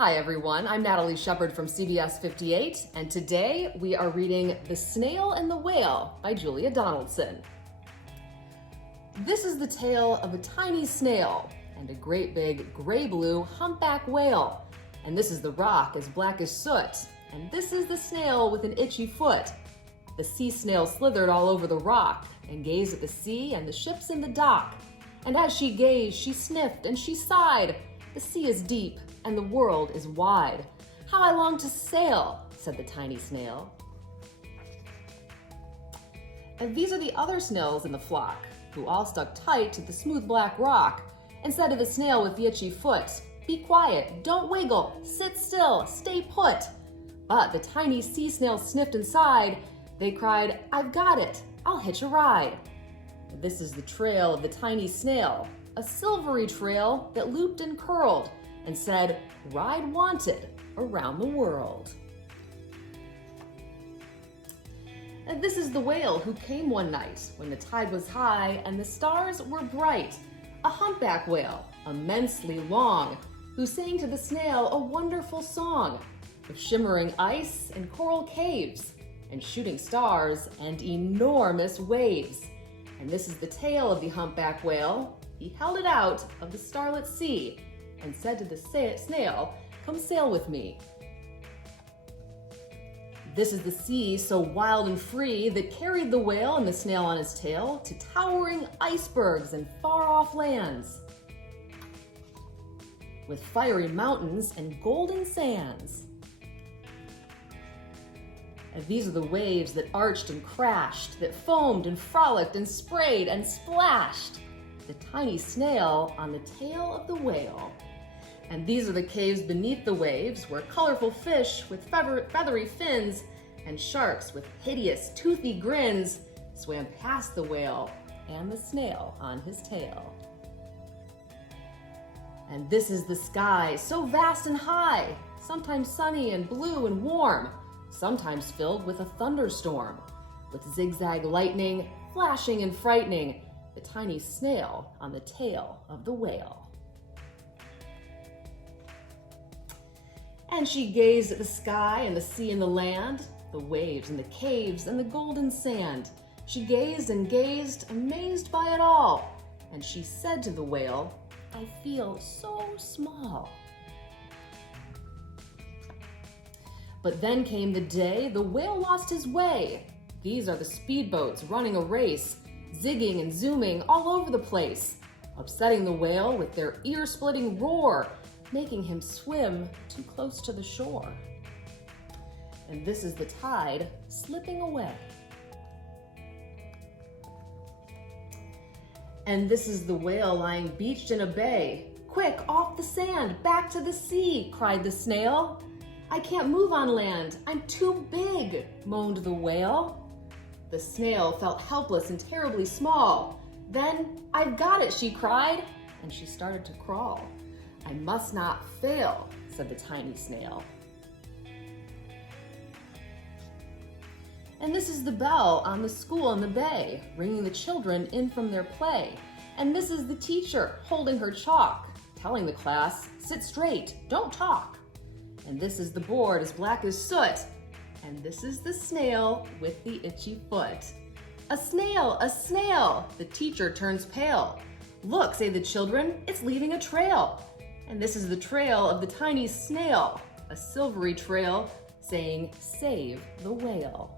Hi everyone, I'm Natalie Shepherd from CBS 58, and today we are reading The Snail and the Whale by Julia Donaldson. This is the tale of a tiny snail and a great big gray-blue humpback whale. And this is the rock as black as soot, and this is the snail with an itchy foot. The sea snail slithered all over the rock and gazed at the sea and the ships in the dock. And as she gazed, she sniffed and she sighed. The sea is deep and the world is wide. How I long to sail, said the tiny snail. And these are the other snails in the flock, who all stuck tight to the smooth black rock, and said to the snail with the itchy foot, "Be quiet, don't wiggle, sit still, stay put." But the tiny sea snail sniffed and sighed. They cried, "I've got it, I'll hitch a ride." This is the trail of the tiny snail, a silvery trail that looped and curled and said, "Ride wanted around the world." And this is the whale who came one night when the tide was high and the stars were bright, a humpback whale, immensely long, who sang to the snail a wonderful song of shimmering ice and coral caves and shooting stars and enormous waves. And this is the tale of the humpback whale. He held it out of the starlit sea and said to the snail, "Come sail with me." This is the sea so wild and free that carried the whale and the snail on his tail to towering icebergs and far-off lands, with fiery mountains and golden sands. And these are the waves that arched and crashed, that foamed and frolicked and sprayed and splashed the tiny snail on the tail of the whale. And these are the caves beneath the waves, where colorful fish with feathery fins and sharks with hideous, toothy grins swam past the whale and the snail on his tail. And this is the sky, so vast and high, sometimes sunny and blue and warm, sometimes filled with a thunderstorm, with zigzag lightning, flashing and frightening the tiny snail on the tail of the whale. And she gazed at the sky and the sea and the land, the waves and the caves and the golden sand. She gazed and gazed, amazed by it all. And she said to the whale, "I feel so small." But then came the day the whale lost his way. These are the speedboats running a race, zigging and zooming all over the place, upsetting the whale with their ear-splitting roar, making him swim too close to the shore. And this is the tide slipping away. And this is the whale lying beached in a bay. "Quick, off the sand, back to the sea," cried the snail. "I can't move on land, I'm too big," moaned the whale. The snail felt helpless and terribly small. Then, "I've got it," she cried, and she started to crawl. "I must not fail," said the tiny snail. And this is the bell on the school in the bay, ringing the children in from their play. And this is the teacher holding her chalk, telling the class, "Sit straight, don't talk." And this is the board as black as soot. And this is the snail with the itchy foot. "A snail, a snail!" The teacher turns pale. "Look," say the children, "it's leaving a trail." And this is the trail of the tiny snail, a silvery trail saying, "Save the whale."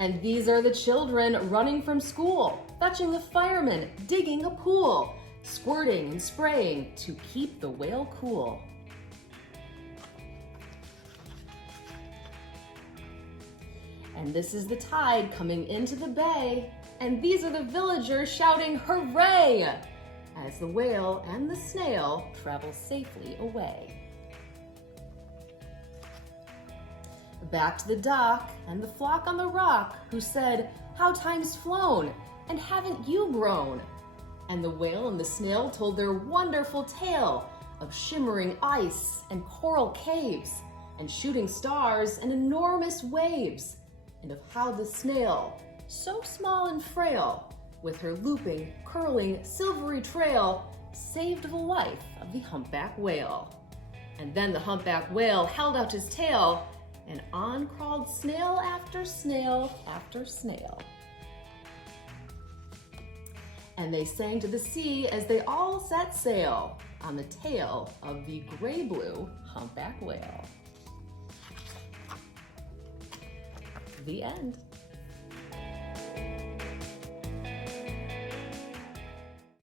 And these are the children running from school, fetching the firemen, digging a pool, squirting and spraying to keep the whale cool. And this is the tide coming into the bay, and these are the villagers shouting "Hooray!" as the whale and the snail travel safely away. Back to the dock and the flock on the rock, who said, "How time's flown, and haven't you grown?" And the whale and the snail told their wonderful tale of shimmering ice and coral caves and shooting stars and enormous waves, and of how the snail, so small and frail, with her looping, curling, silvery trail, saved the life of the humpback whale. And then the humpback whale held out his tail, and on crawled snail after snail after snail. And they sang to the sea as they all set sail on the tail of the gray-blue humpback whale. The end.